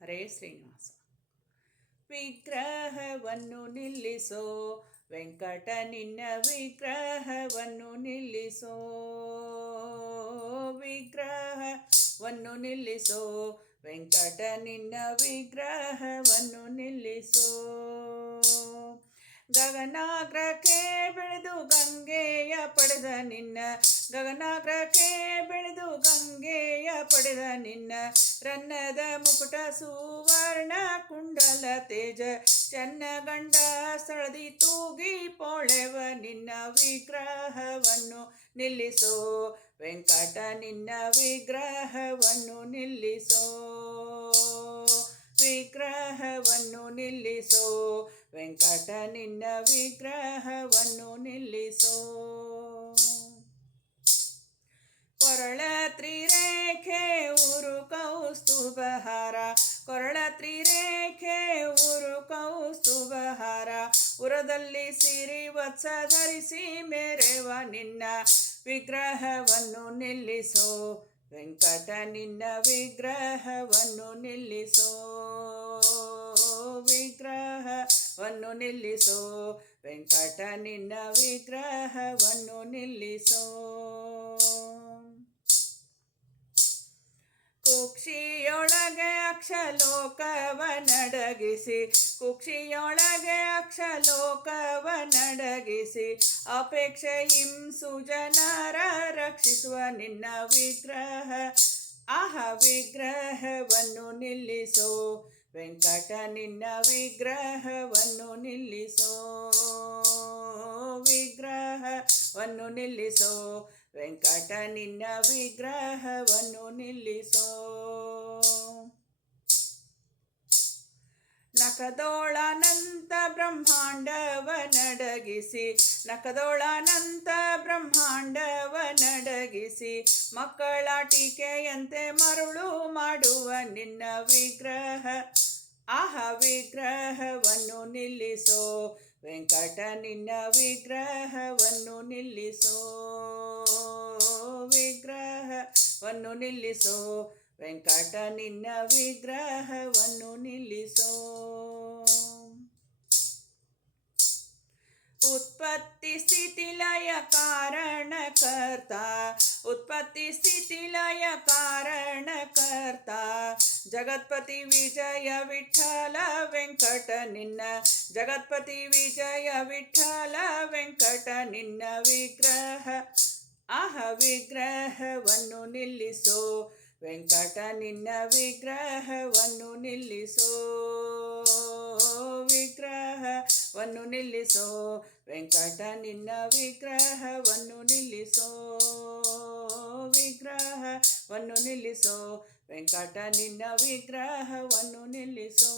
ಹರೇ ಶ್ರೀನಿವಾಸ. ವಿಗ್ರಹವನ್ನು ನಿಲ್ಲಿಸೋ ವೆಂಕಟ, ನಿನ್ನ ವಿಗ್ರಹವನ್ನು ನಿಲ್ಲಿಸೋ, ವಿಗ್ರಹವನ್ನು ನಿಲ್ಲಿಸೋ ವೆಂಕಟ, ನಿನ್ನ ವಿಗ್ರಹವನ್ನು ನಿಲ್ಲಿಸೋ. ಗಗನಾಗ್ರಕ್ಕೆ ಬೆಳೆದು ಗಂಗೆಯ ಪಡೆದ ನಿನ್ನ, ಗಗನಾಗ್ರಕ್ಕೆ ಬೆಳೆದು ಗಂಗೆಯ ಪಡೆದ ನಿನ್ನ, ರನ್ನದ ಮುಕುಟ ಸುವರ್ಣ ಕುಂಡಲ ತೇಜ ಚನ್ನಗಂಡ ಸಳದಿ ತೂಗಿ ಪೋಳೆವ ನಿನ್ನ ವಿಗ್ರಹವನ್ನು ನಿಲ್ಲಿಸೋ ವೆಂಕಟ, ನಿನ್ನ ವಿಗ್ರಹವನ್ನು ನಿಲ್ಲಿಸೋ, ವಿಗ್ರಹವನ್ನು ನಿಲ್ಲಿಸೋ ವೆಂಕಟ, ನಿನ್ನ ವಿಗ್ರಹವನ್ನು ನಿಲ್ಲಿಸೋ. ಕೊರಳ ತ್ರಿರೇಖೆ ಊರು ಕೌಸ್ತುಭಹಾರ, ಕೊರಳ ತ್ರಿರೇಖೆ ಊರು ಕೌಸ್ತುಭಹಾರ, ಉರದಲ್ಲಿ ಸಿರಿ ವತ್ಸ ಧರಿಸಿ ಮೆರೆವ ನಿನ್ನ ವಿಗ್ರಹವನ್ನು ನಿಲ್ಲಿಸೋ ವೆಂಕಟ, ನಿನ್ನ ವಿಗ್ರಹವನ್ನು ನಿಲ್ಲಿಸೋ, ವಿಗ್ರಹವನ್ನು ನಿಲ್ಲಿಸೋ ವೆಂಕಟ, ನಿನ್ನ ವಿಗ್ರಹವನ್ನು ನಿಲ್ಲಿಸೋ. ಕುಕ್ಷಿಯೊಳಗೆ ಅಕ್ಷಲೋಕವ ನಡಗಿಸಿ, ಕುಕ್ಷಿಯೊಳಗೆ ಅಕ್ಷಲೋಕವ ನಡಗಿಸಿ, ಅಪೇಕ್ಷೆ ಹಿಂಸು ಜನರ ರಕ್ಷಿಸುವ ನಿನ್ನ ವಿಗ್ರಹ, ಆಹ ವಿಗ್ರಹವನ್ನು ನಿಲ್ಲಿಸೋ ವೆಂಕಟ, ನಿನ್ನ ವಿಗ್ರಹವನ್ನು ನಿಲ್ಲಿಸೋ, ವಿಗ್ರಹವನ್ನು ನಿಲ್ಲಿಸೋ ವೆಂಕಟ, ನಿನ್ನ ವಿಗ್ರಹವನ್ನು ನಿಲ್ಲಿಸೋ. ನಖದೋಳಾನಂತ ಬ್ರಹ್ಮಾಂಡವ ನಡಗಿಸಿ, ನಖದೋಳಾನಂತ ಬ್ರಹ್ಮಾಂಡವ ನಡಗಿಸಿ, ಮಕ್ಕಳಾಟಿಕೆಯಂತೆ ಮರುಳು ಮಾಡುವ ನಿನ್ನ ವಿಗ್ರಹ, ಆಹ ವಿಗ್ರಹವನ್ನು ನಿಲ್ಲಿಸೋ ವೆಂಕಟ, ನಿನ್ನ ವಿಗ್ರಹವನ್ನು ನಿಲ್ಲಿಸೋ, ವಿಗ್ರಹವನ್ನು ನಿಲ್ಲಿಸೋ ವೆಂಕಟ, ನಿನ್ನ ವಿಗ್ರಹವನ್ನು ನಿಲ್ಲಿಸೋ. ಉತ್ಪತ್ತಿ ಸ್ಥಿತಿ ಲಯ ಕಾರಣಕರ್ತ, ಉತ್ಪತ್ತಿ ಸ್ಥಿತಿ ಲಯ ಕಾರಣಕರ್ತ, ಜಗತ್ಪತಿ ವಿಜಯ ವಿಠಲ ವೆಂಕಟ, ನಿನ್ನ ಜಗತ್ಪತಿ ವಿಜಯ ವಿಠಲ ವೆಂಕಟ, ನಿನ್ನ ವಿಗ್ರಹ, ಆಹ ವಿಗ್ರಹವನ್ನು ನಿಲ್ಲಿಸೋ ವೆಂಕಟ, ನಿನ್ನ ವಿಗ್ರಹವನ್ನು ನಿಲ್ಲಿಸೋ, ವಿಗ್ರಹವನ್ನು ನಿಲ್ಲಿಸೋ ವೆಂಕಟ, ನಿನ್ನ ವಿಗ್ರಹವನ್ನು ನಿಲ್ಲಿಸೋ, ವಿಗ್ರಹವನ್ನು ನಿಲ್ಲಿಸೋ ವೆಂಕಟ, ನಿನ್ನ ವಿಗ್ರಹವನ್ನು ನಿಲ್ಲಿಸೋ.